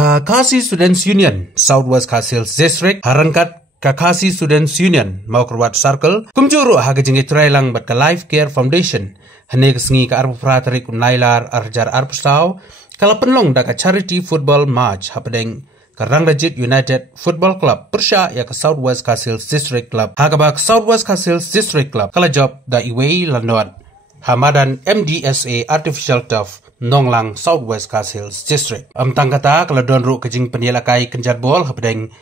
Kakasi Students Union Southwest Khasils District harangkat Kakasi Students Union mau kerwat circle kumjuru haga jengi trailang bat ka Life Care Foundation hane kesengi ka arpu pratari kum nailar arjar arpustau kala penlong da ka charity football match hapadeng ka Rangrajit United Football Club persya ya ka Southwest Khasils District Club haga bak Southwest Khasils District Club kala job da iwei landon Hamadan MDSA Artificial Turf Nonglang Southwest Khasils District. Tangkata kalau don ru kejing pendialakai kenjat bol hapedeng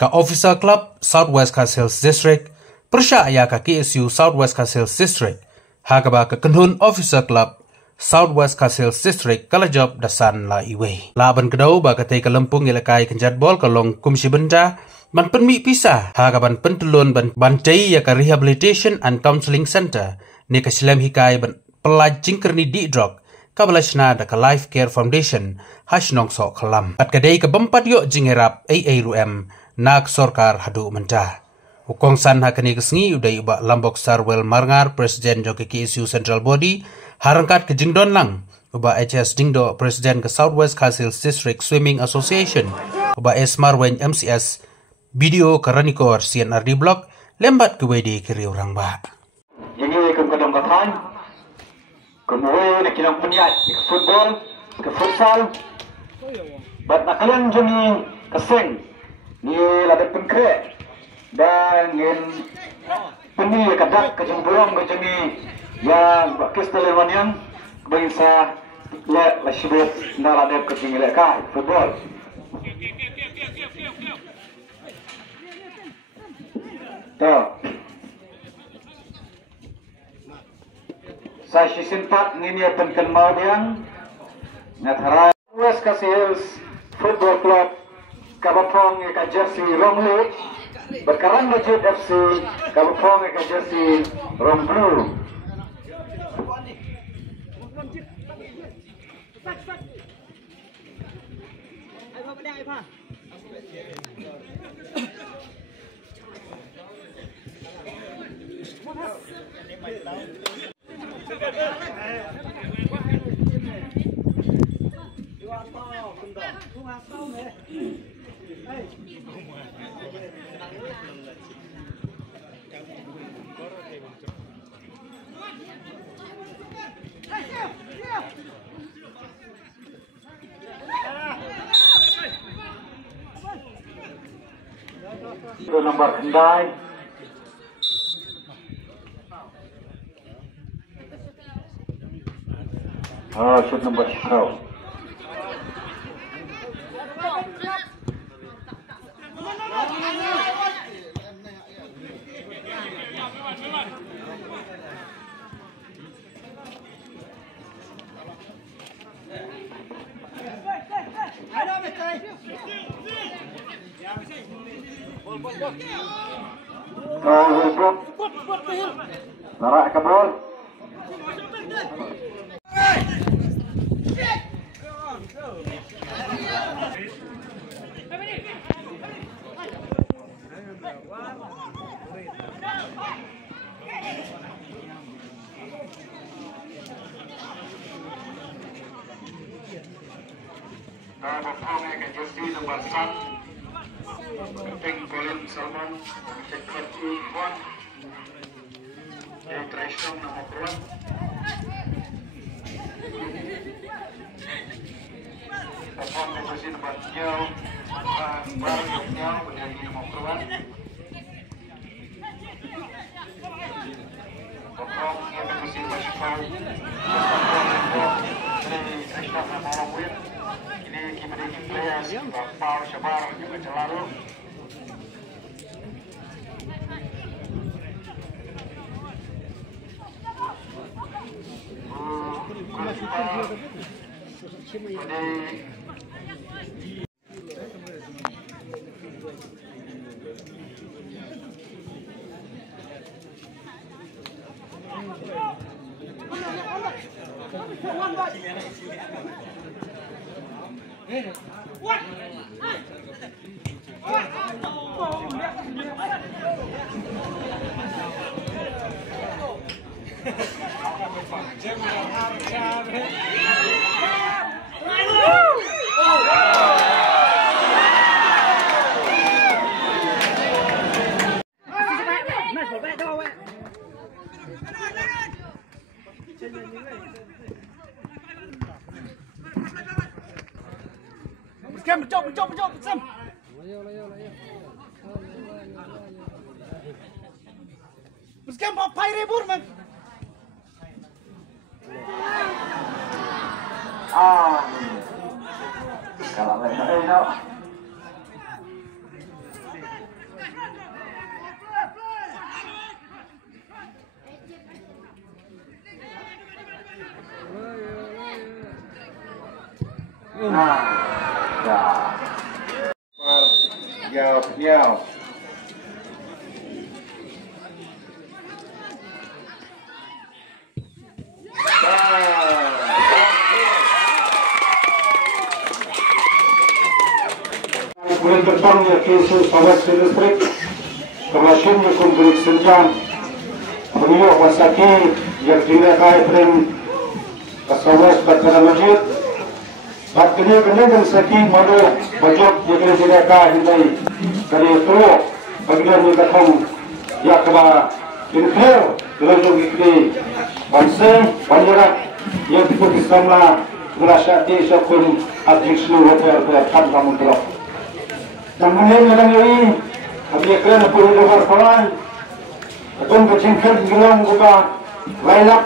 ka Officer Club Southwest Khasils District persya ya ka KSU Southwest Khasils District hagaba ka kenhun Officer Club Southwest Khasils District kala job dasan la iwe. Laban kedau ba ka tei ka lempung ilakai kenjat bol kalong kumsi benda ban penmi pisah hagaban pentulun ban tei ya ka Rehabilitation and Counseling Center ni ka silam hikai ban pelajing kerni di drog kabalashna da ka Life Care Foundation hasnong so kalam at kadai ka bampat yo jingerap AARUM nak sorkar hadu mentah ukong san hakani kesengi udai ba lambok sarwel marngar presiden jo ke KSU Central Body harangkat ke jingdon lang uba HS dingdo presiden ke Southwest Khasils District Swimming Association uba S Marwen MCS video karanikor CNRD blog lembat ke wedi kiri orang ba ini ke kadang katan kemudian nak kilang peniat ke football ke futsal bat nak kalian jemi keseng ni lada pengkre dan ngin peni kadak ke jemburong ke jemi yang bakistelewanian yang bangsa le shibet na lada ke tinggal ka football to sa sisimpat niya penken maudiang ngathara West Khasils Football Club kabapong ka jersey Romlu berkarang Rangrajit FC kabapong ka jersey Romblue nomor kendai shoot number 12 Larak ke bol jersey nomor 1 Pink Colin Salman Tekrat Iwan yang Tresham nomor 2 Perform jersey nomor 3 Baru Nyau menjadi nomor 2 Perform jersey nomor 4 Tresham nomor 2 ini kembali players Paul Shabar juga celaru Busquem para o Paire Burman. Kalau mereka Nhau. Kemudian bertanya kesu Sawat Distrik Kemasihnya Kumpul Senjang Penyok Wasaki yang dilakai dengan Sawat Batara Masjid Batnya dan Saki Madu Bajok yang dilakai hindai dari itu bagian yang datang ya keba infel gelajung ikli bangsa banyak yang diputus sama berasati sokun abjek seluruh hotel kamu terok namun yang ini kami akan perlu dengar pelan akan kecingkat gelang buka lailak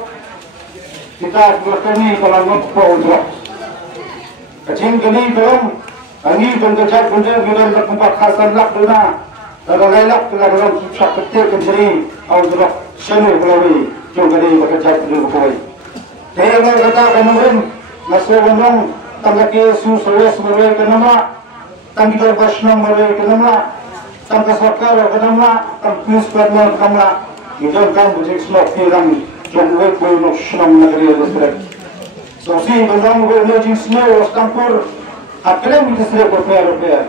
kita berkini kalau ngepau terok kecing kini dalam Angin pengecat punca bilang bertempat khasan lak duna. Kalau lailak dalam susah ketik kenceri, awal jelas seni belawi. Jom kali berkecat dulu koi. Tengah kata kemudian masuk undang tangga kesu sewes mereka kenama, tanggi terbasnang mereka kenama, tangga sakar kenama, tangkis permainan kenama. Kita kan bujik semua firman. Jom koi koi nak senang negeri Distrik. Sosi undang koi bujik semua campur. Akhirnya kita sudah berpikir,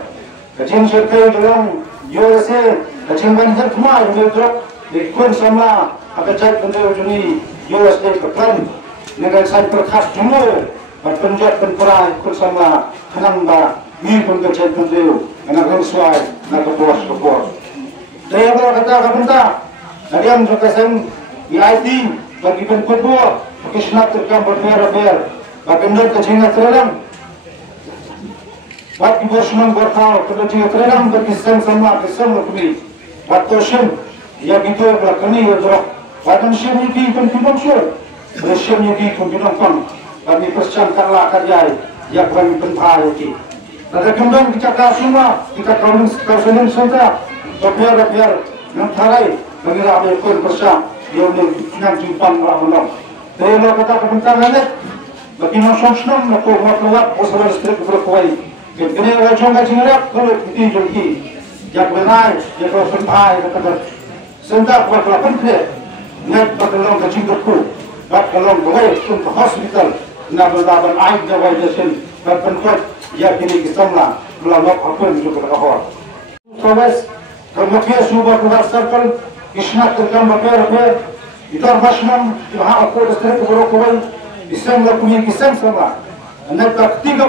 kecil cerita dalam USA, kecil banyak cuma yang bergerak di kun sama apa cak benda ini USA kepan dengan saya berkhas dulu, berpenjat penperai kun sama kenamba ni pun kecil benda, anak sesuai, nak kepuas. Saya berkata kepada, tadi yang terkesan di IT bagi penkuat, bagi senat terkam berpikir, bagi benda kecil terang. Wat diborsman berkau kerja terang berkisah sama kami. Wat kosen ya gitu berkini ya Wat mesin ini pun pinong mesin ini pun pinong kami persian karla karya ya kami pentai ini. Ada kembang kita semua kita kausin saja. Biar yang tarai mengira ada pun persian dia nak jumpang orang. Dia kata kebentangan bagi nasional nak keluar usaha Distrik berkuai. Kini wajah ngajingrap kalau kita jadi jak benai jak berpentai kata sentak berkelapan dia nak berkelong ngajingrapku berkelong boleh untuk hospital nak berlaban air jawai jasin berpentai ya kini kesamla melalui apa juga berkahor. Sobat kemudian sudah keluar circle isnak terkam berper itu masnam yang aku Distrik berkuai iseng punya kisah sama nak tiga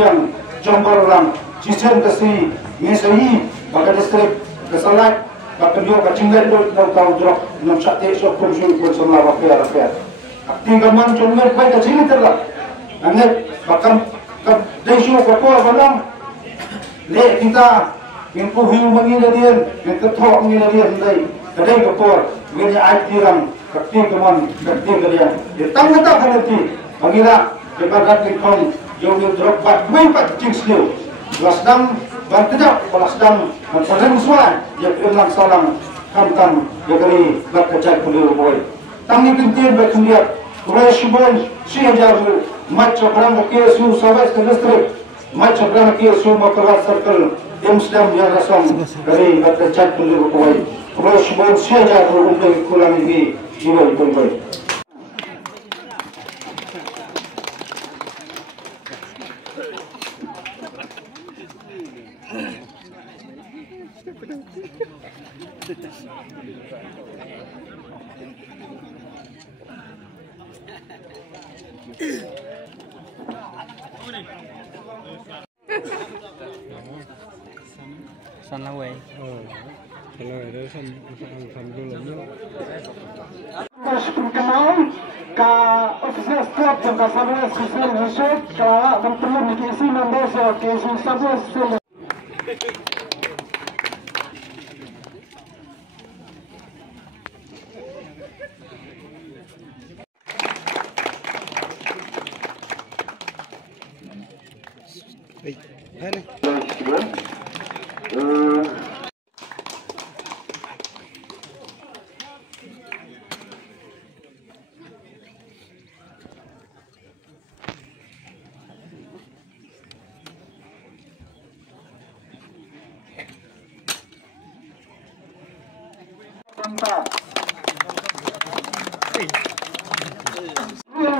yang Jambal orang, Cincin kasi, Mesai, baka Distrik, Kesalat, baka dia kacinggan itu tahu jorok, nam sakti sok kumsul sama rakyat. Tinggal man cuma baik kacingin terlah, angin baka desu kapur balang, le kita yang puhiu mengira dia, yang ketok mengira dia sendiri, kadai kapur, mengira air tiram, kakti dia, dia tangga tak nanti, mengira dekat lingkong. Yang drop bat cing lasdam bantunya lasdam mencari suai yang hilang salang kantan dari berkecai kuliah boy tangi kintir berkendiat kuliah shibon siajar macam perang kesu Sawat Distrik macam perang kesu Makarwat Circle Amsterdam yang rasam dari berkecai kuliah boy kuliah shibon siajar untuk kuliah ini boy. San la way. Kenal ka officer staf ka Sawat Social Resort ka bertemu di KC Mendoza KC Sawat Yang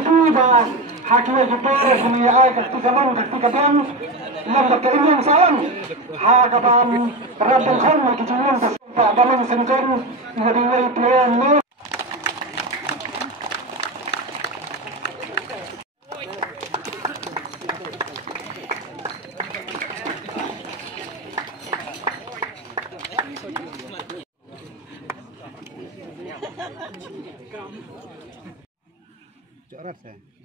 sudah haknya jepara sini ay ketika man ketika dan lambat keinginan salam hakapan rabbil khan kecuali tak dalam sengkan ngadiwai plan no Coret saya.